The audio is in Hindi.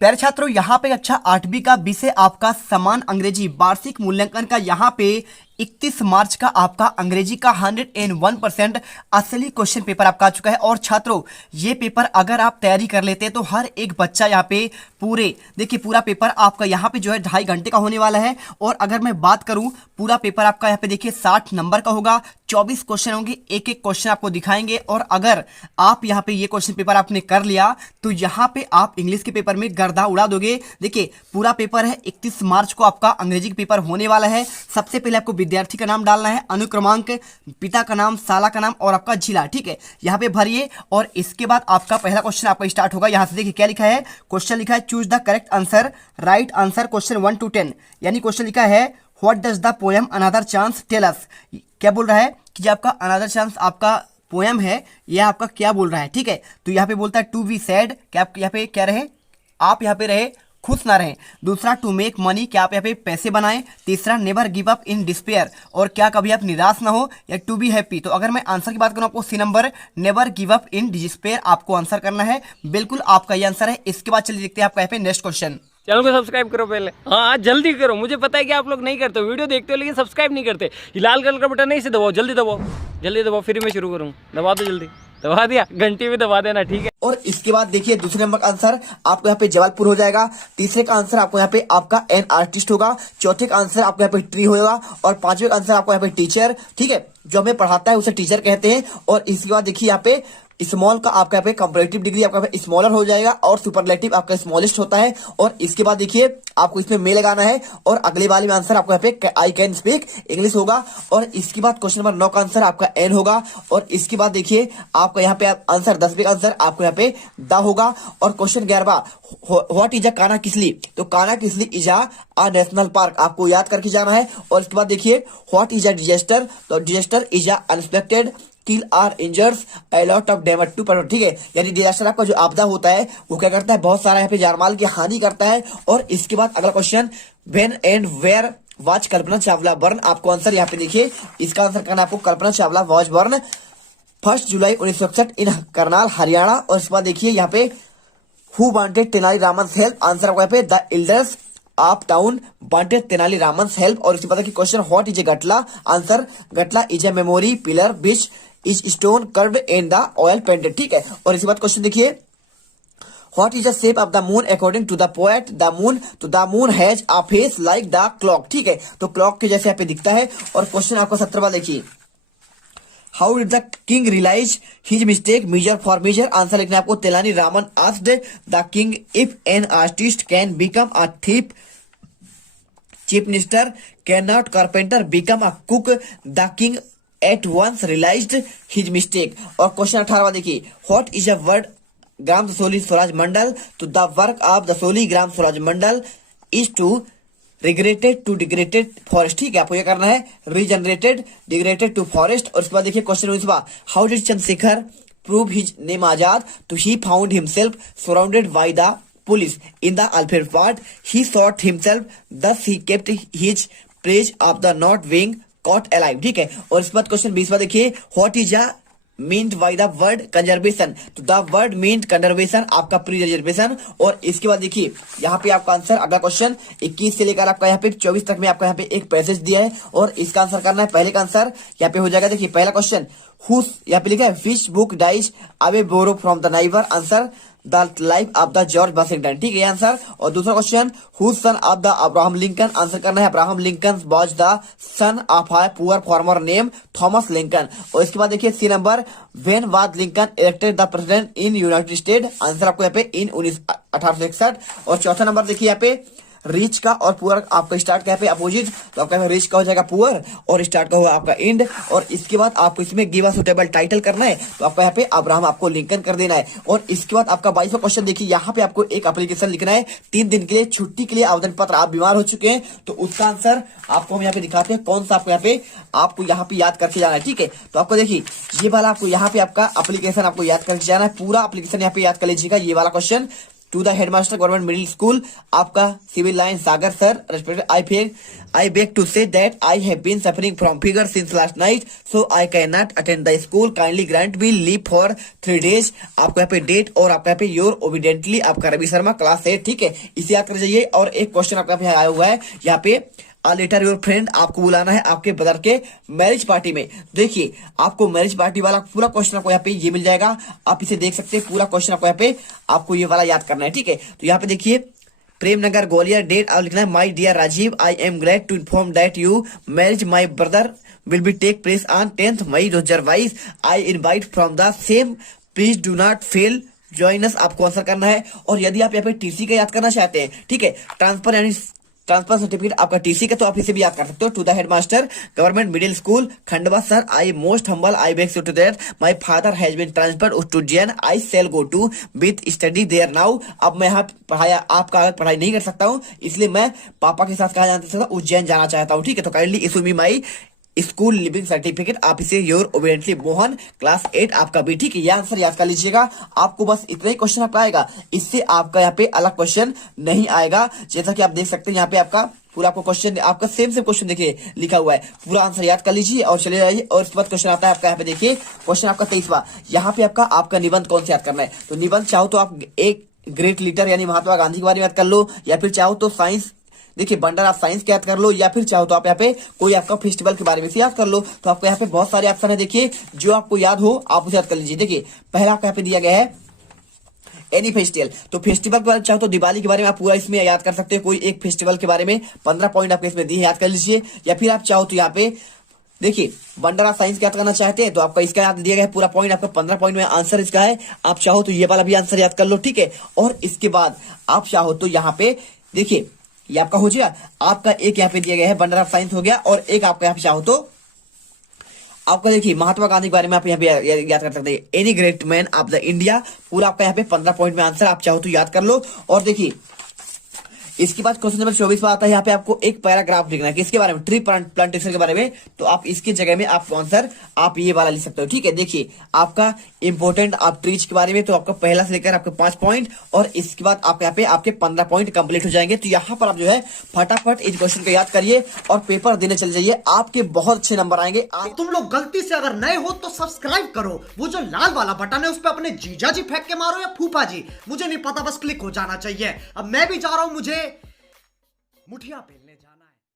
प्यारे छात्रों, यहाँ पे अच्छा 8वीं का विषय आपका समान अंग्रेजी वार्षिक मूल्यांकन का यहाँ पे 31 मार्च का आपका अंग्रेजी का 101% असली क्वेश्चन पेपर आपका आ चुका है। और छात्रों, ये पेपर अगर आप तैयारी कर लेते हैं तो हर एक बच्चा यहाँ पे पूरा पेपर आपका यहाँ पे जो है 2.5 घंटे का होने वाला है। और अगर मैं बात करूँ, पूरा पेपर आपका यहाँ पे देखिए 60 नंबर का होगा, 24 क्वेश्चन होंगे, एक एक क्वेश्चन आपको दिखाएंगे। और अगर आप यहाँ पे ये क्वेश्चन पेपर आपने कर लिया तो यहाँ पे आप इंग्लिश के पेपर में गर्दा उड़ा दोगे। देखिए, पूरा पेपर है 31 मार्च को आपका अंग्रेजी का पेपर होने वाला है। सबसे पहले आपको विद्यार्थी का नाम डालना है, अनुक्रमांक, पिता का नाम, साला का नाम और आपका जिला, ठीक है, यहाँ पे भरिए। और इसके बाद आपका पहला क्वेश्चन आपका स्टार्ट होगा। यहाँ से देखिए क्या लिखा है, क्वेश्चन लिखा है choose the correct answer, right answer question 1 to 10। यानी क्वेश्चन लिखा है what does the poem another chance tell us. क्या बोल रहा है कि आपका अनदर चांस आपका पोएम है, यह आपका क्या बोल रहा है, ठीक है। तो यहाँ पे बोलता है टू बी सैड, क्या आप यहाँ पे क्या रहे, आप यहाँ पे रहे खुश ना रहें। दूसरा टू मेक मनी, क्या आप यहाँ पे पैसे बनाएं। तीसरा never give up in despair, और क्या कभी आप निराश ना हो। या टू बी हैप्पी, तो अगर मैं आंसर की बात करूँ आपको C number never give up in despair आपको आंसर करना है। बिल्कुल आपका ये आंसर है। इसके बाद चलिए देखते हैं आपका यहाँ पे नेक्स्ट क्वेश्चन। चैनल को सब्सक्राइब करो पहले, हाँ जल्दी करो। मुझे पता है कि आप लोग नहीं करते हो, वीडियो देखते हो लेकिन सब्सक्राइब नहीं करते। ये लाल कलर का बटन नहीं से दबाओ, जल्दी दबाओ, जल्दी दबाओ, फिर मैं शुरू करूँ। दबा दो जल्दी, दबा दिया, घंटी भी दबा देना, ठीक है। और इसके बाद देखिए दूसरे नंबर का आंसर आपको यहाँ पे जबलपुर हो जाएगा। तीसरे का आंसर आपको यहाँ पे आपका एन आर्टिस्ट होगा। चौथे का आंसर आपको यहाँ पे ट्री होगा। और पांचवे का आंसर आपको यहाँ पे टीचर, ठीक है, जो हमें पढ़ाता है उसे टीचर कहते हैं। और इसके बाद देखिए यहाँ पे स्मॉल का आपका यहाँ पे कंपैरेटिव डिग्री आपका स्मॉलर हो जाएगा और सुपरलेटिव आपका स्मॉलेस्ट होता है। और इसके बाद देखिए आपको इसमें में लगाना है। और अगले वाले में आंसर आपको यहाँ पे आई कैन स्पीक इंग्लिश होगा। और इसके बाद क्वेश्चन नंबर 9 का आंसर आपका एन होगा। और इसके बाद देखिए आपका यहाँ पे आंसर 10वें का आंसर आपको यहाँ पे द होगा। और question 11 what is a Kanha Kisli, तो Kanha Kisli is a national park आपको याद करके जाना है। और इसके बाद देखिए व्हाट इज अ डिजास्टर, तो disaster is a unexpected kill or injures a lot of damage to person, ठीक है। यानी डिजास्टर आपका जो आपदा होता है वो क्या करता है, बहुत सारा यहाँ पे जानमाल की हानि करता है। और इसके बाद अगला question when and where was Kalpana Chawla born, आपको आंसर यहाँ पे देखिए, इसका आंसर करना आपको Kalpana Chawla was born 1 July 1961 in Karnal Haryana. और इसके बाद देखिए यहाँ पे who wanted Tenali Raman help, answer आपको यहाँ पे the elders of town wanted Tenali Raman help. और इसके बाद देखिए question what is a gatla, answer gatla is a memory pillar which is stone carved in the oil painted, ठीक है। और इसके बाद क्वेश्चन देखिए what is the shape of the moon according to the poet the moon, तो the moon has a face like the clock, ठीक है, तो क्लॉक के जैसे यहाँ पे दिखता है। और क्वेश्चन आपको 17वां देखिए how did the king realise his mistake measure for measure, answer लिखना है आपको Tenali Raman asked the king if an artist can become a thief, chief minister can not carpenter become a cook, the king at once realised his mistake. और क्वेश्चन 18वां देखिए what is a word Gram Dasoli Swaraj Mandal, तो the work of Dasoli Gram Swaraj Mandal is to regretted to degraded forest, ठीक है, आपको ये करना है रीजनरेटेड डिग्रेटेड टू फॉरेस्ट। और इसके बाद देखिए क्वेश्चन 19वां how did Chandrashekhar prove his name Azad, तो he found himself surrounded by the police in the Allahabad, he shot himself thus he kept his pledge of the not being caught alive, ठीक है। और इसके बाद क्वेश्चन 20वां देखिए what is a meant by the word conservation, तो द वर्ड मीन्ड कंजर्वेशन आपका प्री रिजर्वेशन। और इसके बाद देखिए यहाँ पे आपका आंसर अगला क्वेश्चन 21 से लेकर आपका यहाँ पे 24 तक में आपका यहाँ पे एक पैसेज दिया है और इसका आंसर करना है। पहले का आंसर यहाँ पे हो जाएगा, देखिए पहला क्वेश्चन हु, यहाँ पे लिखा है which book dies away borrow from the neighbour, answer the life of the George Washington, ठीक है आंसर। और दूसरा question who son of the Abraham Lincoln, answer करना है Abraham Lincoln was the son of a poor farmer name Thomas Lincoln. और इसके बाद देखिए C number when was Lincoln elected the president in United State, answer आपको यहाँ पे इन 1861। और चौथा नंबर देखिए यहाँ पे रिच का और पुअर आपका स्टार्ट का पे अपोजिट, तो आपका रिच का हो जाएगा पुअर और स्टार्ट का होगा आपका इंड। और इसके बाद आपको इसमें गिव अ सुटेबल टाइटल करना है, तो आपका यहाँ पे अब्राहम आपको लिंकन कर देना है। और इसके बाद आपका 22वां क्वेश्चन देखिए यहाँ पे आपको एक एप्लीकेशन लिखना है 3 दिन के लिए छुट्टी के लिए आवेदन पत्र, आप बीमार हो चुके हैं तो उसका आंसर आपको हम यहाँ पे दिखाते हैं कौन सा आपको यहाँ पे याद करके जाना है, ठीक है। तो आपको देखिए ये वाला आपको यहाँ पे आपका एप्लीकेशन आपको याद करके जाना है, पूरा एप्लीकेशन यहाँ पे याद कर लीजिएगा। ये वाला question to the headmaster government middle school, आपका civil line Sagar sir, respected I beg to say that I have been suffering from fever since last night, so I cannot attend the school. Kindly grant me leave for 3 days. आपको यहाँ पे डेट और आपका यहाँ पे योर ओबिडेंटली आपका रवि शर्मा क्लास 8, ठीक है, इसे याद कर जाइए। और एक क्वेश्चन आपका यहाँ पे आया हुआ है, यहाँ पे आ लेटर योर फ्रेंड, आपको बुलाना है आपके ब्रदर के मैरिज पार्टी में। देखिए आपको मैरिज पार्टी वाला पूरा क्वेश्चन आपको यहाँ पे ये मिल जाएगा, आप इसे देख सकते हैं। पूरा क्वेश्चन आपको यहाँ पे आपको ये वाला याद करना है, ठीक है। तो यहाँ पे देखिए प्रेमनगर ग्वालियर, डेट आप लिखना है my dear Rajiv, I am glad to inform that you marriage my brother will be take place on 10th May 2022। I invite from the same, please do not fail join us, आपको आंसर करना है। और यदि आप यहाँ पे टीसी का याद करना चाहते हैं, ठीक है, ट्रांसफर यानी ट्रांसफर सर्टिफिकेट आपका टीसी का, तो आप इसे भी याद कर सकते हो। To the headmaster government middle school Khandwa sir, I most humble, I beg to that my father has been transferred to Ujjain, I shall go to with study there now. अब मैं यहाँ पढ़ाया आपका पढ़ाई नहीं कर सकता हूँ, इसलिए मैं पापा के साथ कहा जा सकता उज्जैन जाना चाहता हूँ, ठीक है। तो kindly issue me my school leaving certificate, आप इसे योर ओबिडेंटली मोहन क्लास 8 आपका भी, ठीक है। यह आंसर याद कर लीजिएगा। आपको बस इतना ही क्वेश्चन आपका आएगा, इससे आपका यहाँ पे अलग क्वेश्चन नहीं आएगा। जैसा कि आप देख सकते हैं यहाँ पे आपका पूरा आपको क्वेश्चन, आपका सेम क्वेश्चन देखिए लिखा हुआ है, पूरा आंसर याद कर लीजिए और चले जाइए। और इसके बाद क्वेश्चन आता है आपका यहाँ पे देखिए, क्वेश्चन आपका 23वां, यहाँ पे आपका निबंध कौन से याद करना है। तो निबंध चाहो तो आप एक ग्रेट लीडर यानी महात्मा गांधी के बारे में याद कर लो, या फिर चाहो तो साइंस, देखिए बंडर आप साइंस के याद कर लो, या फिर चाहो तो आप यहाँ पे कोई आपका फेस्टिवल के बारे में याद कर लो। तो आपको यहाँ पे बहुत सारे ऑप्शन है, देखिए जो आपको याद हो आप उसे याद कर लीजिए। देखिए पहला आपको यहाँ पे दिया गया है एनी फेस्टिवल, तो फेस्टिवल के बारे में चाहो तो दिवाली के बारे में आप पूरा इसमें याद कर सकते हो, कोई एक फेस्टिवल के बारे में 15 पॉइंट आपके इसमें दिए याद कर लीजिए। या फिर आप चाहो तो यहाँ पे देखिए वंडर ऑफ साइंस याद करना चाहते हैं तो आपका इसका याद दिया गया है पूरा पॉइंट, आपका 15 पॉइंट में आंसर इसका है। आप चाहो तो ये वाला भी आंसर याद कर लो, ठीक है। और इसके बाद आप चाहो तो यहाँ पे देखिए ये आपका हो गया, आपका एक यहाँ पे दिया गया है वंडर ऑफ साइंस हो गया, और एक आपका यहाँ पे चाहो तो आपका देखिए महात्मा गांधी के बारे में आप यहाँ पे याद कर सकते हैं, any great man of the India, पूरा आपका यहाँ पे 15 पॉइंट में आंसर, आप चाहो तो याद कर लो। और देखिए इसके बाद क्वेश्चन नंबर 24 पर आता है, यहाँ पे आपको एक पैराग्राफ लिखना है किसके बारे में, ट्री प्लांटेशन के बारे में। तो आप इसकी जगह में आपको आंसर आप ये वाला लिख सकते हो, ठीक है। देखिए आपका इंपोर्टेंट आप ट्रीज के बारे में, तो आपका पहला से लेकर आपके 5 पॉइंट, और इसके बाद आपके यहाँ पे आपके 15 पॉइंट कंप्लीट हो जाएंगे। तो यहाँ पर आप जो है फटाफट इस क्वेश्चन को याद करिए और पेपर देने चले जाइए, आपके बहुत अच्छे नंबर आएंगे। तुम लोग गलती से अगर नए हो तो सब्सक्राइब करो, वो जो लाल वाला बटन है उस पर अपने जीजा जी फेंक के मारो या फूफा जी, मुझे नहीं पता, बस क्लिक हो जाना चाहिए। अब मैं भी जा रहा हूं, मुझे मुठिया पे